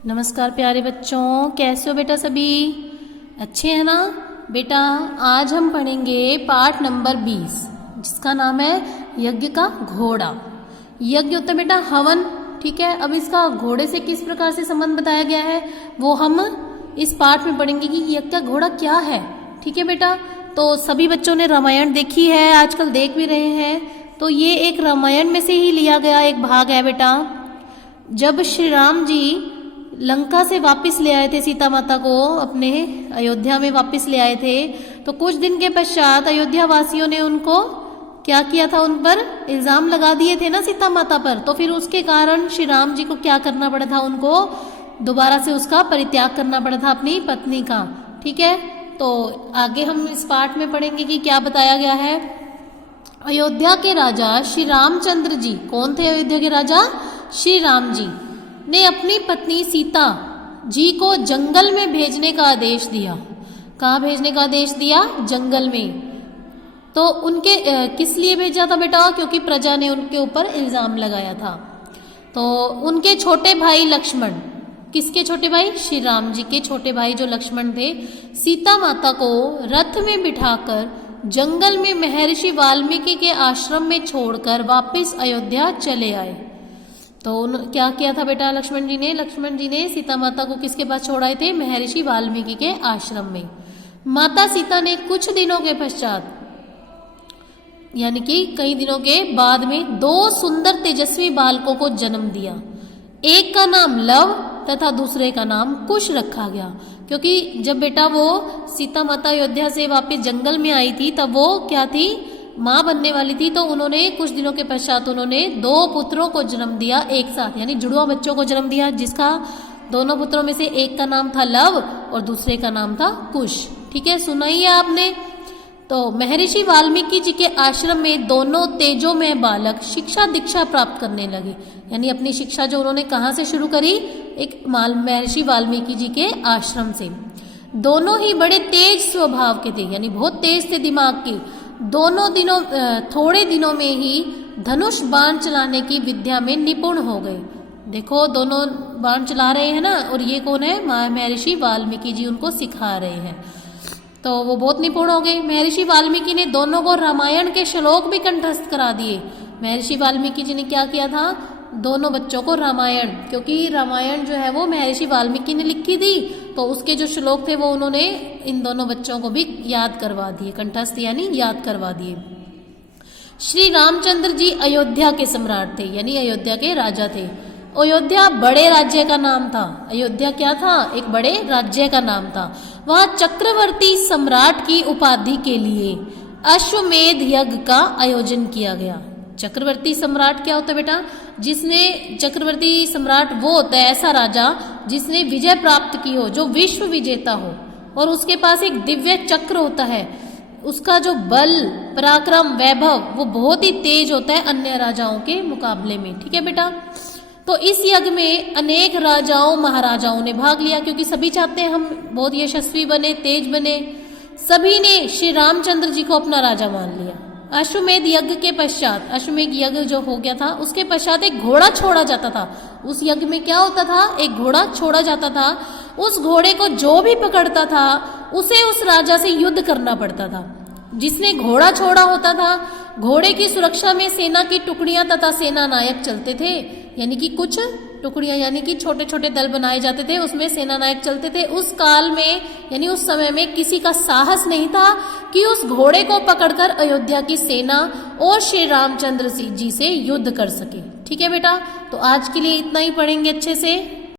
नमस्कार प्यारे बच्चों, कैसे हो बेटा? सभी अच्छे हैं ना बेटा? आज हम पढ़ेंगे पाठ नंबर 20 जिसका नाम है यज्ञ का घोड़ा। यज्ञ होता है बेटा हवन, ठीक है। अब इसका घोड़े से किस प्रकार से संबंध बताया गया है वो हम इस पाठ में पढ़ेंगे कि यज्ञ का घोड़ा क्या है, ठीक है बेटा। तो सभी बच्चों ने रामायण देखी है, आजकल देख भी रहे हैं, तो ये एक रामायण में से ही लिया गया एक भाग है बेटा। जब श्री राम जी लंका से वापस ले आए थे, सीता माता को अपने अयोध्या में वापस ले आए थे, तो कुछ दिन के पश्चात अयोध्या वासियों ने उनको क्या किया था, उन पर इल्जाम लगा दिए थे ना सीता माता पर। तो फिर उसके कारण श्री राम जी को क्या करना पड़ा था, उनको दोबारा से उसका परित्याग करना पड़ा था अपनी पत्नी का, ठीक है। तो आगे हम इस पाठ में पढ़ेंगे कि क्या बताया गया है। अयोध्या के राजा श्री रामचंद्र जी, कौन थे अयोध्या के राजा? श्री राम जी ने अपनी पत्नी सीता जी को जंगल में भेजने का आदेश दिया। कहाँ भेजने का आदेश दिया? जंगल में। तो उनके किस लिए भेजा था बेटा? क्योंकि प्रजा ने उनके ऊपर इल्जाम लगाया था। तो उनके छोटे भाई लक्ष्मण, किसके छोटे भाई? श्री राम जी के छोटे भाई जो लक्ष्मण थे, सीता माता को रथ में बिठाकर जंगल में महर्षि वाल्मीकि के आश्रम में छोड़कर वापस अयोध्या चले आए। तो क्या किया था बेटा लक्ष्मण जी ने? लक्ष्मण जी ने सीता माता को किसके पास छोड़ाए थे? महर्षि वाल्मीकि के आश्रम में। माता सीता ने कुछ दिनों के पश्चात, यानी कि कई दिनों के बाद में, दो सुंदर तेजस्वी बालकों को जन्म दिया। एक का नाम लव तथा दूसरे का नाम कुश रखा गया, क्योंकि जब बेटा वो सीता माता अयोध्या से वापस जंगल में आई थी तब वो क्या थी? माँ बनने वाली थी। तो उन्होंने कुछ दिनों के पश्चात उन्होंने दो पुत्रों को जन्म दिया एक साथ, यानी जुड़वा बच्चों को जन्म दिया, जिसका दोनों पुत्रों में से एक का नाम था लव और दूसरे का नाम था कुश, ठीक है। सुनाइए आपने। तो महर्षि वाल्मीकि जी के आश्रम में दोनों तेजोमय बालक शिक्षा दीक्षा प्राप्त करने लगे, यानी अपनी शिक्षा जो उन्होंने कहाँ से शुरू करी? एक महर्षि वाल्मीकि जी के आश्रम से। दोनों ही बड़े तेज स्वभाव के थे, यानी बहुत तेज थे दिमाग के। थोड़े दिनों में ही धनुष बाण चलाने की विद्या में निपुण हो गए। देखो दोनों बाण चला रहे हैं ना, और ये कौन है? महर्षि वाल्मीकि जी उनको सिखा रहे हैं, तो वो बहुत निपुण हो गए। महर्षि वाल्मीकि ने दोनों को रामायण के श्लोक भी कंठस्थ करा दिए। महर्षि वाल्मीकि जी ने क्या किया था? दोनों बच्चों को रामायण, क्योंकि रामायण जो है वो महर्षि वाल्मीकि ने लिखी थी, तो उसके जो श्लोक थे वो उन्होंने इन दोनों बच्चों को भी याद करवा दिए, कंठस्थ यानी याद करवा दिए। श्री रामचंद्र जी अयोध्या के सम्राट थे, यानी अयोध्या के राजा थे। अयोध्या बड़े राज्य का नाम था। अयोध्या क्या था? एक बड़े राज्य का नाम था। वहाँ चक्रवर्ती सम्राट की उपाधि के लिए अश्वमेध यज्ञ का आयोजन किया गया। चक्रवर्ती सम्राट क्या होता है बेटा? चक्रवर्ती सम्राट वो होता है ऐसा राजा जिसने विजय प्राप्त की हो, जो विश्व विजेता हो, और उसके पास एक दिव्य चक्र होता है। उसका जो बल, पराक्रम, वैभव वो बहुत ही तेज होता है अन्य राजाओं के मुकाबले में, ठीक है बेटा। तो इस यज्ञ में अनेक राजाओं महाराजाओं ने भाग लिया, क्योंकि सभी चाहते हैं हम बहुत यशस्वी बने, तेज बने। सभी ने श्री रामचंद्र जी को अपना राजा मान लिया। अश्वमेध यज्ञ के पश्चात, अश्वमेध यज्ञ जो हो गया था उसके पश्चात एक घोड़ा छोड़ा जाता था। उस यज्ञ में क्या होता था? एक घोड़ा छोड़ा जाता था। उस घोड़े को जो भी पकड़ता था उसे उस राजा से युद्ध करना पड़ता था। जिसने घोड़ा छोड़ा होता था, घोड़े की सुरक्षा में सेना की टुकड़ियां तथा सेना नायक चलते थे, यानी कि कुछ टुकड़ियां, यानी कि छोटे छोटे दल बनाए जाते थे, उसमें सेना नायक चलते थे। उस काल में, यानी उस समय में किसी का साहस नहीं था कि उस घोड़े को पकड़कर अयोध्या की सेना और श्री रामचंद्र जी से युद्ध कर सके, ठीक है बेटा। तो आज के लिए इतना ही पढ़ेंगे अच्छे से।